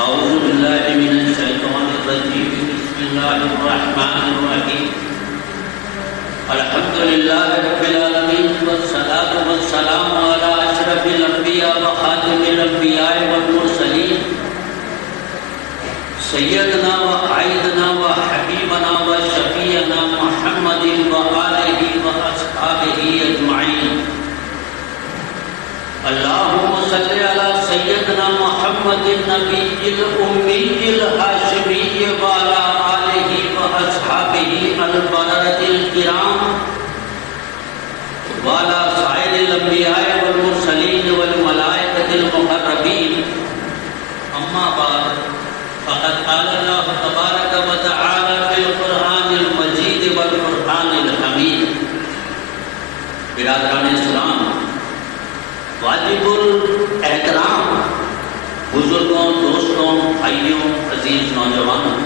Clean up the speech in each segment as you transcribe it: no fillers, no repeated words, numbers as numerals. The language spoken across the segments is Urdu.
أعوذ بالله من الشيطان الرجيم بسم الله الرحمن الرحيم الحمد لله رب العالمين والصلاة والسلام على أشرف الأنبياء وخاتم الأنبياء والمرسلين سيدنا وقائدنا وحبيبنا وشفيعنا محمد وآله وأصحابه أجمعين اللهم صل على سيدنا محمد النبي الأمي الهاشمي وعلى آله وأصحابه البررة الكرام وعلى سائر الأنبياء والمرسلين والملائكة المقربين أما بعد فقد قال الله تبارك وتعالى في القرآن المجيد والقرآن الحميد برادران اسلام واجب الاحترام بزرگوں دوستوں بھائیوں عزیز نوجوانوں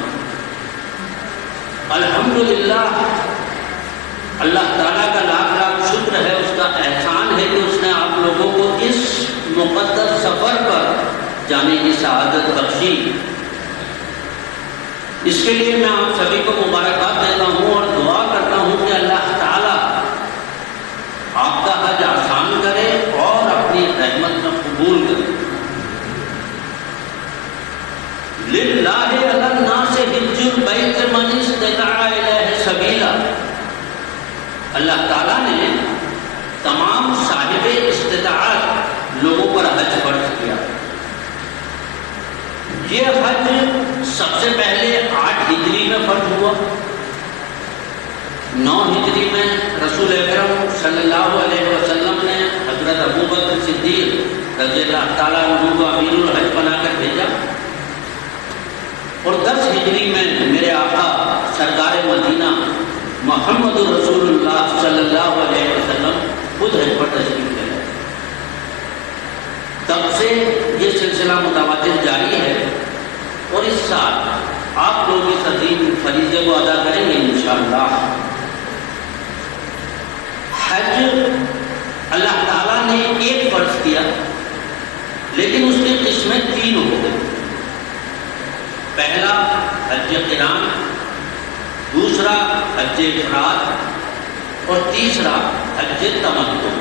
الحمدللہ اللہ تعالیٰ کا لاکھ لاکھ شکر ہے اس کا احسان ہے کہ اس نے آپ لوگوں کو اس مقدس سفر پر جانے کی سعادت بخشی اس کے لیے میں آپ سبھی کو مبارکباد دیتا ہوں اور دعا کرتا ہوں کہ اللہ تعالیٰ آپ کا حج آسان کرے اور اپنی رحمت میں قبول کرے للہ علی الناس حج البیت من استطاع الیہ سبیلا اللہ تعالیٰ نے تمام صاحب استطاعت لوگوں پر حج فرض کیا یہ حج سب سے پہلے 8 ہجری میں فرض ہوا 9 ہجری میں رسول اکرم صلی اللہ علیہ وسلم نے حضرت ابوبکر صدیق رضی اللہ تعالیٰ عنہ کو امیر الحج بنا کر بھیجا اور 10 ہجری میں میرے آقا سرکار مدینہ محمد رسول اللہ صلی اللہ علیہ وسلم خود حج پر تشریف لے گئے تب سے یہ سلسلہ متواتر جاری ہے اور اس سال آپ لوگ اس عظیم فریضے کو ادا کریں گے انشاءاللہ حج اللہ تعالیٰ نے ایک فرض کیا لیکن اس کی قسمیں 3 ہو گئی پہلا حج قران دوسرا حج افراد اور تیسرا حج تمتع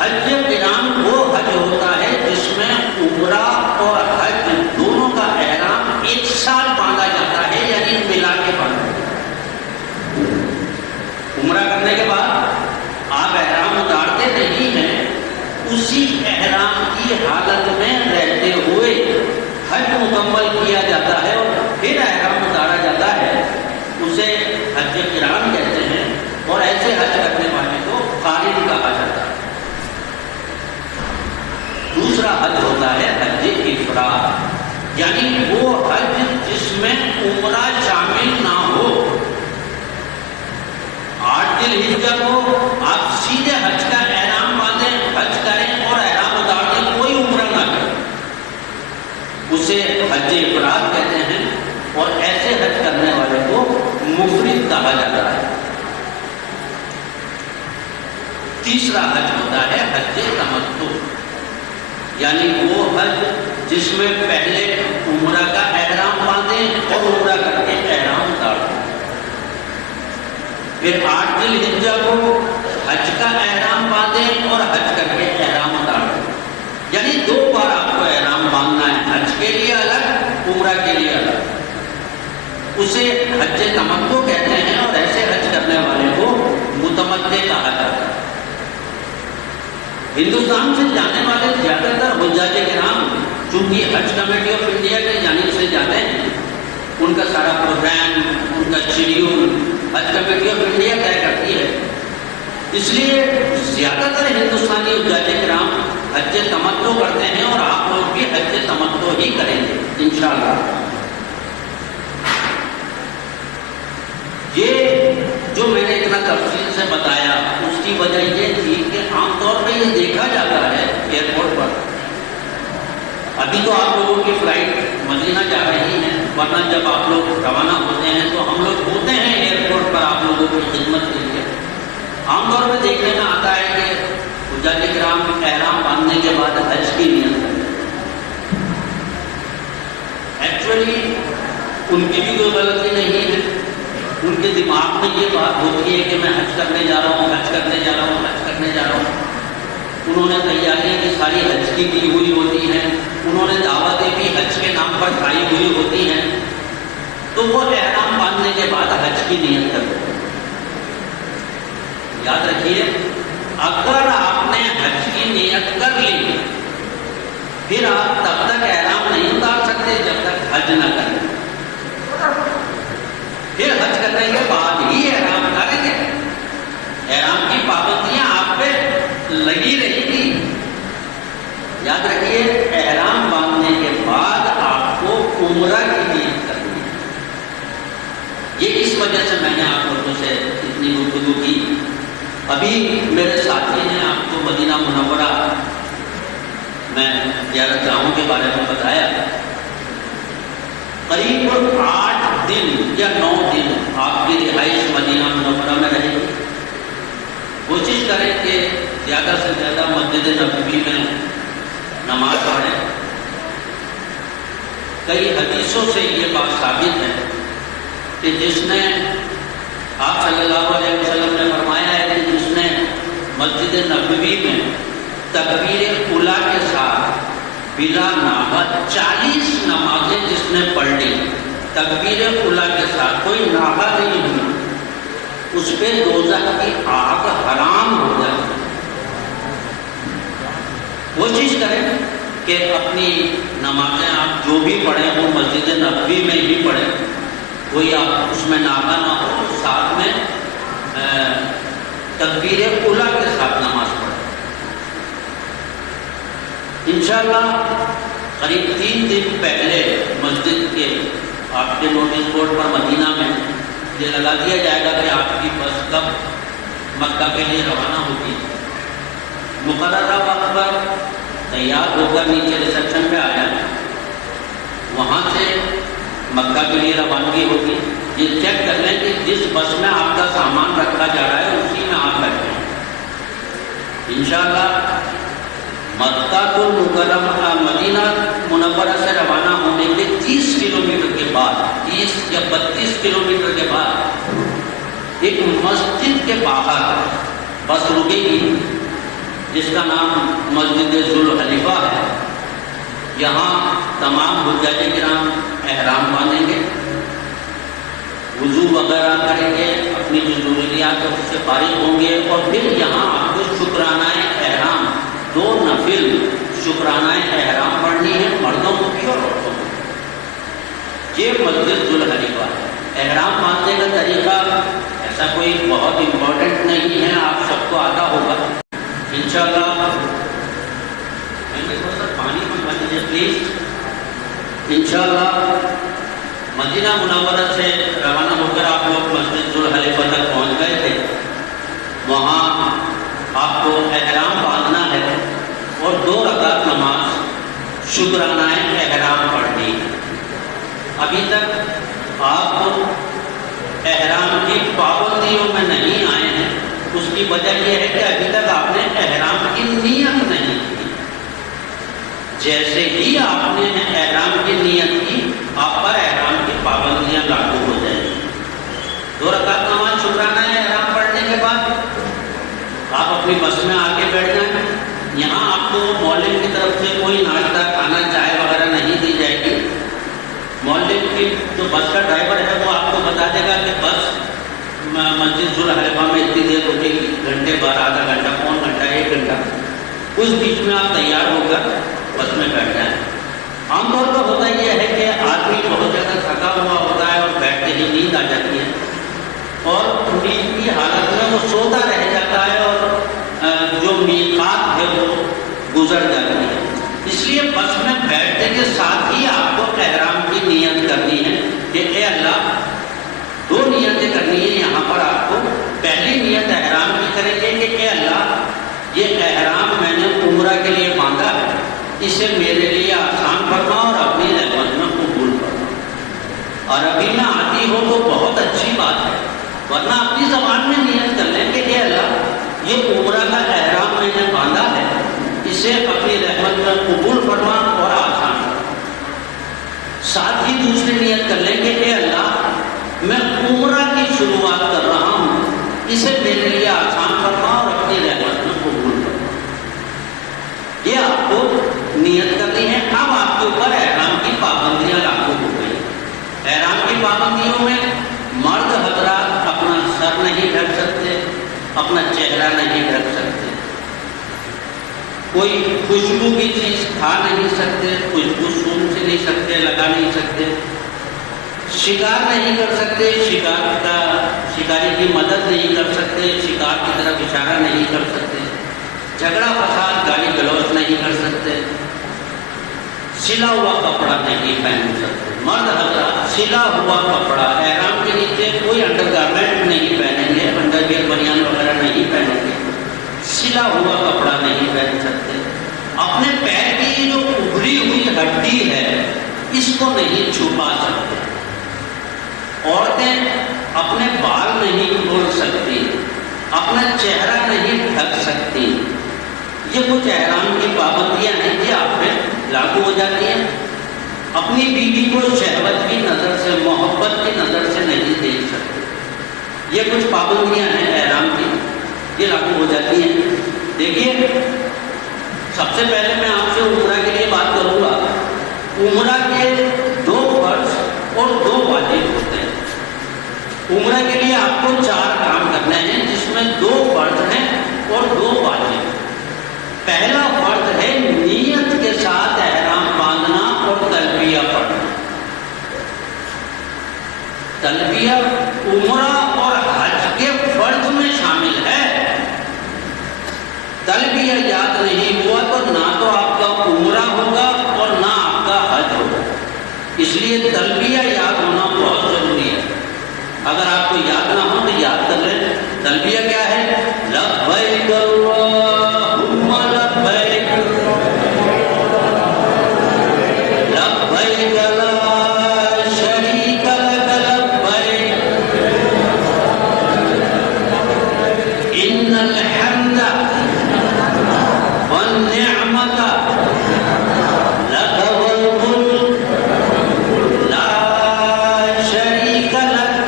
حج قران وہ حج ہوتا ہے جس میں عمرہ اور حج دونوں کا احرام ایک سال باندھا جاتا ہے یعنی ملا کے باندھا عمرہ کرنے کے بعد آپ احرام اتارتے نہیں ہیں اسی احرام کی حالت میں رہتے ہوئے حج مکمل کیا جاتا ہے اور پھر احرام اتارا جاتا ہے اسے حج قران کہتے ہیں اور ایسے حج کرنے والے کو قارن کہا جاتا ہے دوسرا حج ہوتا ہے حج افراد یعنی وہ حج جس میں عمرہ شامل نہ ہو 8 ذی الحجہ کو آپ سیدھے حج کا احرام باندھیں حج کریں اور احرام اتار دیں کوئی عمرہ نہ کریں اسے حج افراد کہتے ہیں اور ایسے حج کرنے والے کو مفرد کہا جاتا ہے تیسرا حج ہوتا ہے حج تمتع یعنی وہ حج جس میں پہلے عمرہ کا احرام باندھیں اور عمرہ کر کے احرام اتار دیں پھر 8 ذی الحجہ کو حج کا احرام باندھیں اور حج کر کے احرام اتار دیں یعنی 2 بار آپ کو احرام باندھنا ہے حج کے لیے الگ عمرہ کے لیے الگ اسے حج تمتع کہتے ہیں اور ایسے حج کرنے والے کو متمتع کہا جاتا ہے ہندوستان سے جانے والے زیادہ تر حجاج کرام چونکہ حج کمیٹی آف انڈیا کی جانب سے جاتے ہیں ان کا سارا پروگرام ان کا schedule Hajj committee of India طے کرتی ہے اس لیے زیادہ تر ہندوستانی حجاج کرام حج تمتع کرتے ہیں اور آپ لوگ بھی حج تمتع ہی کریں گے انشاءاللہ یہ جو میں نے اتنا تفصیل سے بتایا اس کی وجہ یہ تھی کہ عام طور پہ یہ دیکھا جاتا ہے ایئرپورٹ پر ابھی تو آپ لوگوں کی فلائٹ مدینہ جا رہی ہے ورنہ جب آپ لوگ روانہ ہوتے ہیں تو ہم لوگ ہوتے ہیں ایئرپورٹ پر آپ لوگوں کی خدمت کے لیے عام طور پہ دیکھنے میں آتا ہے کہ حجاج کرام احرام باندھنے کے بعد حج کی نیت کرتے ہیں، حج کی نیت کرتے ہیں، ایکچولی ان کی بھی کوئی غلطی نہیں ہے. ان کے دماغ میں یہ بات ہوتی ہے کہ میں حج کرنے جا رہا ہوں، حج کرنے جا رہا ہوں، حج کرنے جا رہا ہوں. انہوں نے تیاریاں بھی ساری حج کی ہوئی ہوتی ہیں، انہوں نے دعوتیں بھی حج کے نام پر کھائی ہوئی ہوتی ہیں، تو وہ احرام باندھنے کے بعد حج کی نیت کرتے ہیں. یاد رکھیے، اگر آپ نے حج کی نیت کر لی پھر آپ تب تک احرام نہیں اتار سکتے جب تک حج نہ کریں. پھر حج کرنے کے بعد ہی احرام اتاریں گے. احرام کی پابندیاں آپ پہ لگی رہے گی. یاد رکھیے، احرام باندھنے کے بعد آپ کو عمرہ کی نیت کرنی ہے. یہ اس وجہ سے میں نے آپ لوگوں سے اتنی گفتگو کی. ابھی میرے ساتھی نے آپ کو مدینہ منورہ میں زیارت گاہوں کے بارے میں بتایا. قریب 8 دن یا 9 دن آپ کی رہائش مدینہ منورہ میں رہے گی. کوشش کریں کہ زیادہ سے زیادہ مسجد نبوی میں نماز پڑھیں. کئی حدیثوں سے یہ بات ثابت ہے کہ جس نے آپ صلی اللہ علیہ وسلم نے فرمایا ہے کہ جس نے مسجد نبوی میں تکبیر اولیٰ کے ساتھ بلا ناغت 40 نمازیں جس نے پڑھ لی تکبیر اولیٰ کے ساتھ، کوئی ناغہ نہیں ہوئی، اس پہ دوزخ کی آگ حرام ہو جائے. کوشش کریں کہ اپنی نمازیں آپ جو بھی پڑھیں وہ مسجد نبوی میں ہی پڑھیں. کوئی آپ اس میں ناغہ نہ ہو، ساتھ میں تکبیر اولیٰ کے ساتھ نماز پڑھیں. انشاءاللہ قریب 3 دن پہلے مسجد کے آپ کے نوٹس بورڈ پر مدینہ میں یہ لگا دیا جائے گا کہ آپ کی بس کب مکہ کے لیے روانہ ہوگی. مقررہ وقت پر تیار ہو کر نیچے ریسیپشن پہ آ جائیں، وہاں سے مکہ کے لیے روانگی ہوگی. یہ چیک کر لیں کہ جس بس میں آپ کا سامان رکھا جا رہا ہے اسی میں آپ بیٹھیں. انشاءاللہ مکہ المکرمہ مدینہ منورہ سے روانہ ہونے کے 30 کلومیٹر کے بعد، 30 یا 32 کلومیٹر کے بعد ایک مسجد کے باہر بس رکے گی جس کا نام مسجد ذوالحلیفہ ہے. یہاں تمام حجاج کرام احرام باندھیں گے، وضو وغیرہ کریں گے، اپنی جو ضروریات اس سے فارغ ہوں گے، اور پھر یہاں آپ کو شکرانہ احرام 2 نفل شکرانہ احرام پڑھنی ہے، مردوں کو بھی اور عورتوں کو. یہ مسجد ذوالحلیفہ ہے. احرام باندھنے کا طریقہ ایسا کوئی بہت امپورٹنٹ نہیں ہے، آپ سب کو آتا ہوگا. انشاءاللہ پانی منگوا دیجیے پلیز. انشاءاللہ مدینہ منورہ سے روانہ ہو کر آپ لوگ مسجد ذوالحلیفہ تک پہنچ گئے تھے. وہاں آپ کو احرام باندھنا ہے اور 2 رکعت نماز شکرانہ احرام پڑھنی ہے. ابھی تک آپ احرام کی پابندیوں میں نہیں آئے ہیں. اس کی وجہ یہ ہے کہ ابھی تک آپ نے احرام کی نیت نہیں کی. جیسے ہی آپ نے احرام کی نیت کی آپ پر احرام کی پابندیاں لاگو ہو جائیں گی. 2 رکعت نماز شکرانہ احرام پڑھنے کے بعد آپ اپنی بس میں آ کے بیٹھ جائیں. یہاں آپ کو مولوی کی طرف سے کوئی ناشتہ کھانا چائے وغیرہ نہیں دی جائے گی. مولوی کی جو بس کا ڈرائیور ہے وہ آپ کو بتا دے گا کہ بس مسجد ذوالحلیفہ میں اتنی دیر رکے گی، گھنٹے بعد آدھا گھنٹہ، پون گھنٹہ، 1 گھنٹہ. اس بیچ میں آپ تیار ہو کر بس میں بیٹھ جائیں. عام طور پر ہوتا یہ ہے کہ آدمی بہت زیادہ تھکا ہوا ہوتا ہے اور بیٹھتے ہی نیند آ جاتی ہے اور نیند کی حالت میں وہ سوتا رہ جاتا ہے اور جو میقات ہے وہ گزر جاتی ہے. اس لیے بس میں بیٹھنے کے ساتھ ہی آپ کو احرام کی نیت کرنی ہے کہ اے اللہ، 2 نیتیں کرنی ہیں یہاں پر آپ کو. پہلی نیت احرام کی کریں گے کہ اے اللہ، یہ احرام میں نے عمرہ کے لیے باندھا ہے، اسے میرے لیے آسان فرما اور اپنی رحمت میں قبول فرما. اور ابھی میں آتی ہو تو بہت اچھی بات ہے، ورنہ اپنی زبان میں نیت کر لیں کہ اے اللہ، یہ عمرہ کا احرام میں نے باندھا ہے، اسے اپنی رحمت میں قبول فرما اور آسان فرما. ساتھ ہی دوسری نیت کر لیں کہ اے اللہ میں عمرہ کی شروعات کر رہا ہوں، اسے میرے لیے آسان فرما اور اپنی رحمت میں قبول فرما۔ یہ آپ کو نیت کرنی ہے۔ اب آپ کے اوپر احرام کی پابندیاں لاگو ہو گئی۔ احرام کی پابندیوں میں مرد حضرات اپنا سر نہیں ڈھک سکتے، اپنا چہرہ نہیں ڈھک سکتے، کوئی خوشبو کی چیز کھا نہیں سکتے، خوشبو سونگ سے نہیں سکتے، لگا نہیں سکتے، شکار نہیں کر سکتے، شکاری کی مدد نہیں کر سکتے، شکار کی طرف اشارہ نہیں کر سکتے، جھگڑا فساد گالی گلوچ نہیں کر سکتے، سلا ہوا کپڑا نہیں پہن سکتے۔ مرد حضرات سلا ہوا کپڑا احرام کے نیچے کوئی انڈر گارمنٹ نہیں پہنیں گے، انڈر ویئر بنیان وغیرہ نہیں پہنیں گے، سلا ہوا کپڑا نہیں پہن سکتے۔ اپنے پیر کی جو ابھری ہوئی ہڈی ہے اس کو نہیں چھپا سکتے۔ عورتیں اپنے بال نہیں کھول سکتی، اپنا چہرہ نہیں ڈھک سکتی۔ یہ کچھ احرام کی پابندیاں ہیں جو آپ پہ لاگو ہو جاتی ہیں۔ اپنی بیوی کو شہوت کی نظر سے، محبت کی نظر سے نہیں دیکھ سکتے۔ یہ کچھ پابندیاں ہیں احرام کی، یہ لاگو ہو جاتی ہیں۔ دیکھیے، سب سے پہلے میں آپ سے عمرہ کے لیے بات کروں گا۔ عمرہ کے 2 فرض اور 2 واجب ہوتے ہیں۔ عمرہ کے لیے آپ کو 4 کام کرنے ہیں، جس میں 2 فرض ہیں اور 2 واجب۔ پہلا فرض ہے نیت کے ساتھ احرام باندھنا اور تلبیہ پڑھنا۔ تلبیہ عمرہ اور حج کے فرض میں شامل ہے۔ تلبیہ یاد نہیں ہوا تو نہ تو آپ کا عمرہ ہوگا اور نہ آپ کا حج ہوگا۔ اس لیے تلبیہ یاد ہونا بہت ضروری ہے۔ اگر آپ کو یاد نہ ہو تو یاد کر لیں۔ تلبیہ کیا ہے؟ لبیک اللہم لبیک، لبیک لا شریک لک لبیک، ان الحمد والنعمت لک والملک لا شریک لک،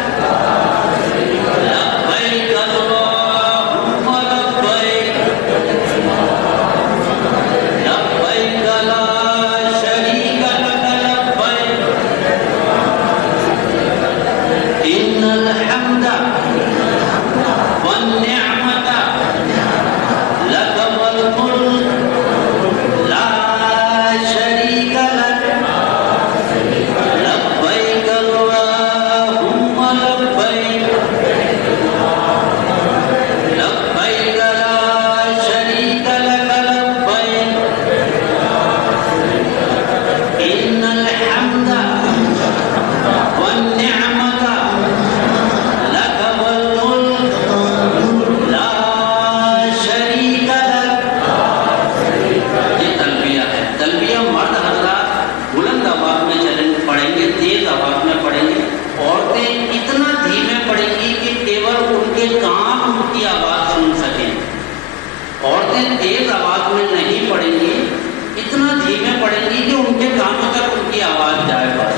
لبیک اللہم لبیک، لبیک لا شریک لک لبیک، ان الحمد والنعمت لک والملک لا شریک لک، لبیک اللہم لبیک، لبیک لا شریک لک لبیک، ان الحمد والنعمت لک والملک لا شریک لک۔ یہ تلبیہ ہے۔ تلبیہ مرد حضرات بلند آواز میں پڑھیں گے، تیز آواز میں پڑھیں گے۔ عورتیں اتنا دھیمے پڑھیں گی کہ کیول ان کے کان ان کی آواز سن سکیں۔ عورتیں تیز آواز میں نہیں پڑھیں گی، اتنا دھیمے پڑھیں گی کہ ان کے کانوں تک ان کی آواز جائے بس۔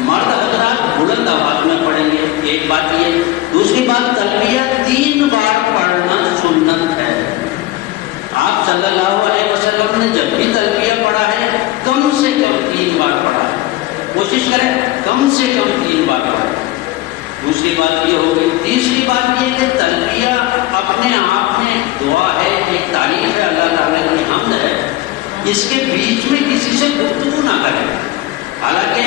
مرد حضرات بلند آواز میں پڑھیں گے، ایک بات یہ۔ دوسری بات، تلبیہ 3 بار پڑھنا سنت ہے۔ آپ صلی اللہ علیہ وسلم نے جب بھی تلبیہ پڑھا ہے کم سے کم 3 بار پڑھا ہے۔ کوشش کریں کم سے کم 3 بار پڑھیں۔ دوسری بات یہ ہوگی۔ تیسری بات یہ کہ تلبیہ اپنے آپ میں دعا ہے، ایک تعریف ہے، اللہ تعالیٰ کی حمد ہے۔ اس کے بیچ میں کسی سے گفتگو نہ کریں۔ حالانکہ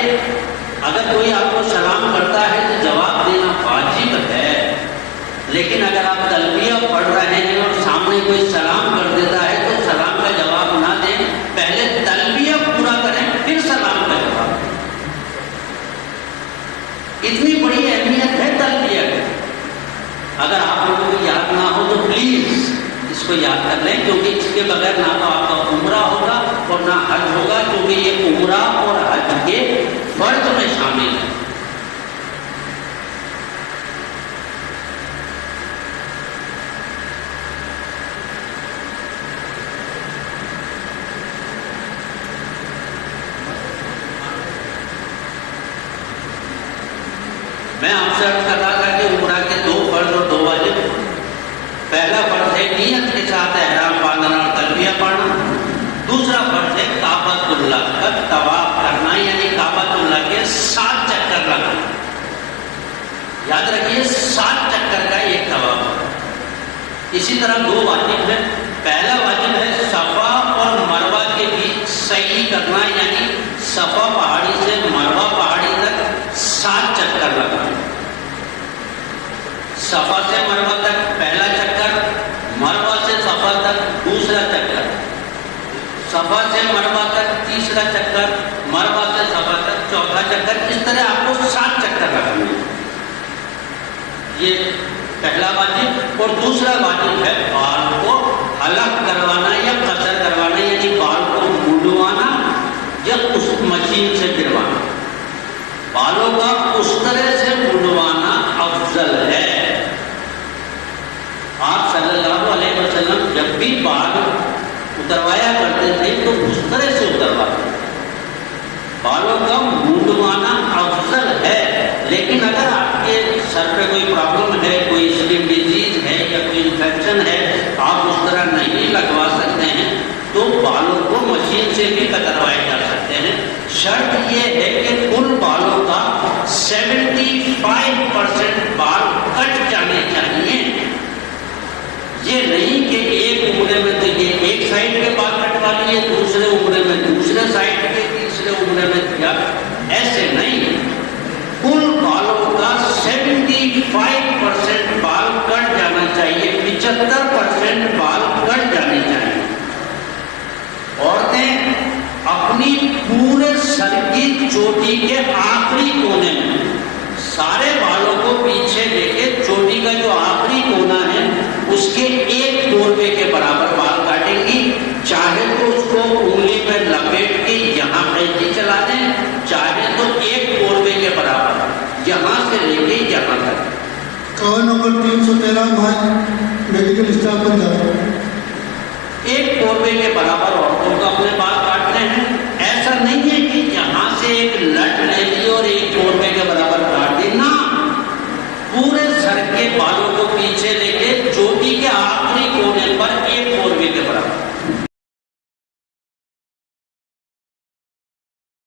اگر کوئی آپ کو سلام کرتا ہے تو جواب دینا واجب ہے، لیکن اگر آپ تلبیہ پڑھ رہے ہیں اور سامنے کوئی سلام کر دیتا ہے تو سلام کا جواب نہ دیں، پہلے تلبیہ پورا کریں پھر سلام کا جواب دیں۔ اتنی بڑی اہمیت ہے تلبیہ کی۔ اگر آپ لوگوں کو یاد نہ ہو تو پلیز اس کو یاد کر لیں، کیونکہ اس کے بغیر نہ تو آپ کا عمرہ ہوگا اور نہ حج ہوگا، کیونکہ یہ عمرہ اور حج کے فرض میں شامل ہے۔ اسی طرح دو واجب ہے. پہلا واجب ہے صفا اور مروہ کے بیچ سعی کرنا، یعنی صفا پہاڑی سے مروہ پہاڑی تک 7 چکر لگانا. صفا سے مروہ تک پہلا چکر، مروہ سے صفا تک دوسرا چکر، صفا سے مروہ تک تیسرا چکر، مروہ سے صفا تک چوتھا چکر. اس طرح آپ کو 7 چکر لگانے ہیں. یہ پہلا واجب. اور دوسرا واجب ہے بال کو الگ کروانا یا قصر کروانا، یعنی بال کو مڈوانا یا اس مشین سے گروانا. بالوں کا اس طرح سے مڈوانا افضل ہے. آپ صلی اللہ علیہ وسلم جب بھی بال اتروایا کرتے تھے تو اس طرح سے اترواتے تھے. بالوں کا مڈوانا افضل ہے. لیکن اگر آپ کے سر پہ کوئی پرابلم ہے، کوئی اسکن ڈیزیز ہے یا کوئی انفیکشن ہے، آپ اس طرح نہیں لگوا سکتے ہیں تو بالوں کو مشین سے بھی کتروائے جا سکتے ہیں. شرط یہ ہے کہ کل بالوں کا 75% بال کٹ جانے چاہیے. یہ نہیں کہ ایک عمرے میں تو یہ ایک سائڈ کے بال کٹوا لیے، دوسرے عمرے میں دوسرے سائڈ کے، تیسرے عمرے میں کیا، ایسے نہیں. کل بالوں کا 75% بال کٹ جانا چاہیے، 75% بال کٹ جانے چاہیے. عورتیں اپنی پورے سر کی چوٹی کے آخری کونے میں سارے بالوں کو پیچھے لے کے چوٹی کا جو آخری کونا ہے اس کے 1 کوربے کے برابر بال کاٹیں گی. چاہے تو اس کو انگلی پہ لپیٹ کے یہاں قینچی چلا دیں، چاہے تو 1 کوربے کے برابر یہاں سے لے کے یہاں تک. کور نمبر 313 میڈیکل اسٹاف پنجاب. 1 کوربے کے برابر عورتوں کو اپنے بال کاٹنے ہیں. ایسا نہیں ہے کہ یہاں سے ایک لٹ لے لی اور 1 کوربے کے برابر کاٹ دی. نہ، پورے سر کے بالوں کو پیچھے لے کے چوٹی کے